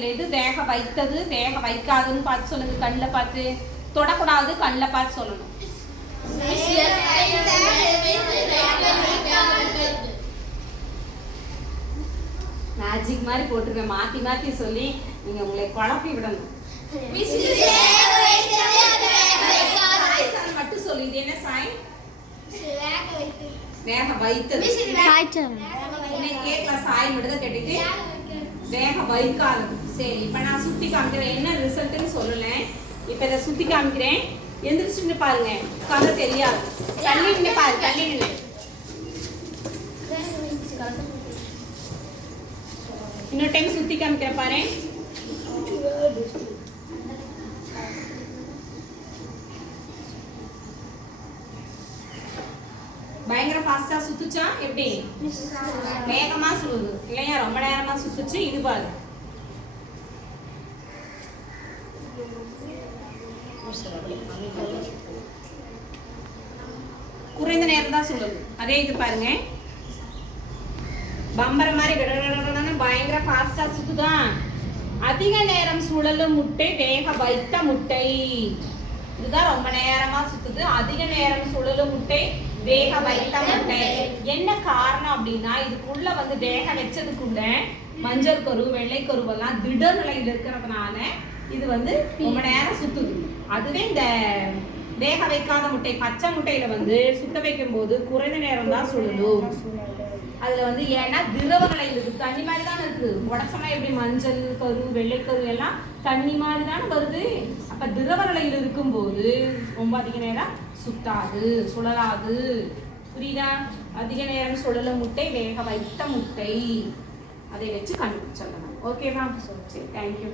இதுல எது வேக வைத்தது வேக வைக்காதுன்னு பார்த்து சொல்லுங்க கண்ணில் பார்த்து. தொடக்கூடாது கண்ணில் பார்த்து சொல்லணும். மேஜிக் மாதிரி போட்டிருக்கேன் மாத்தி மாத்தி சொல்லி நீங்க உங்களை குழப்பி விடணும். சாய் சாய் மட்டும் சொல்லு இது என்ன சாய்? வேக வைத்தது. உன்னை கேட்கல சாய் மட்டும் தான் கேட்டுட்டு வேக வைக்காதது சரி இப்போ நான் சுத்தி காமிக்கிறேன். என்ன ரிசல்ட்னு சொல்லலை. இப்போ இதை சுத்தி காமிக்கிறேன். எந்திரிச்சுட்டு பாருங்க. உட்காந்து தெரியாது. தள்ளி பாரு தள்ளிடுங்க. இன்னொரு டைம் சுத்தி காமிக்கிறேன் பாரு. நேரம் ஃபாஸ்டா சுத்துச்சா? எப்படி? வேகமா சுடுது இல்லையா? ரொம்ப நேரமா சுத்துச்சு. இது பாரு. குறைந்த நேரம் தான் சுடுது அதே இது பாருங்க. பம்பர் மாதிரி பயங்கர ஃபாஸ்டா சுத்துதான் அதிக நேரம் சுழலும் முட்டை வேக வைத்த முட்டை இதுதான் ரொம்ப நேரமா சுத்துது அதிக நேரம் சுழலும் முட்டை வேக வைத்த முட்டை என்ன காரணம் அப்படின்னா இதுக்குள்ள வந்து வேக வச்சதுக்குள்ள மஞ்சள் கரு வெள்ளை கருவெல்லாம் திட நிலையில் இருக்கிறதுனால இது வந்து ரொம்ப நேரம் சுத்துது. அதுவே இந்த வேக வைக்காத முட்டை பச்சை முட்டையில வந்து சுத்த வைக்கும் போது குறைந்த நேரம் தான் சுழலும். அதுல வந்து ஏன்னா திரவ நிலையில் உடச்சோன்னா எப்படி மஞ்சள் கரு வெள்ளைக்கரு எல்லாம் தண்ணி மாதிரி தானே வருது? அப்போ திரவ நிலையில் இருக்கும்போது ரொம்ப அதிக நேரம் சுத்தாது சுழலாது. புரியுதா? அதிக நேரம் சுழல முட்டை வேக வைத்த முட்டை. அதை வச்சு கண்டுபிடிச்சிடலாம். ஓகேவா சரி தேங்க்யூ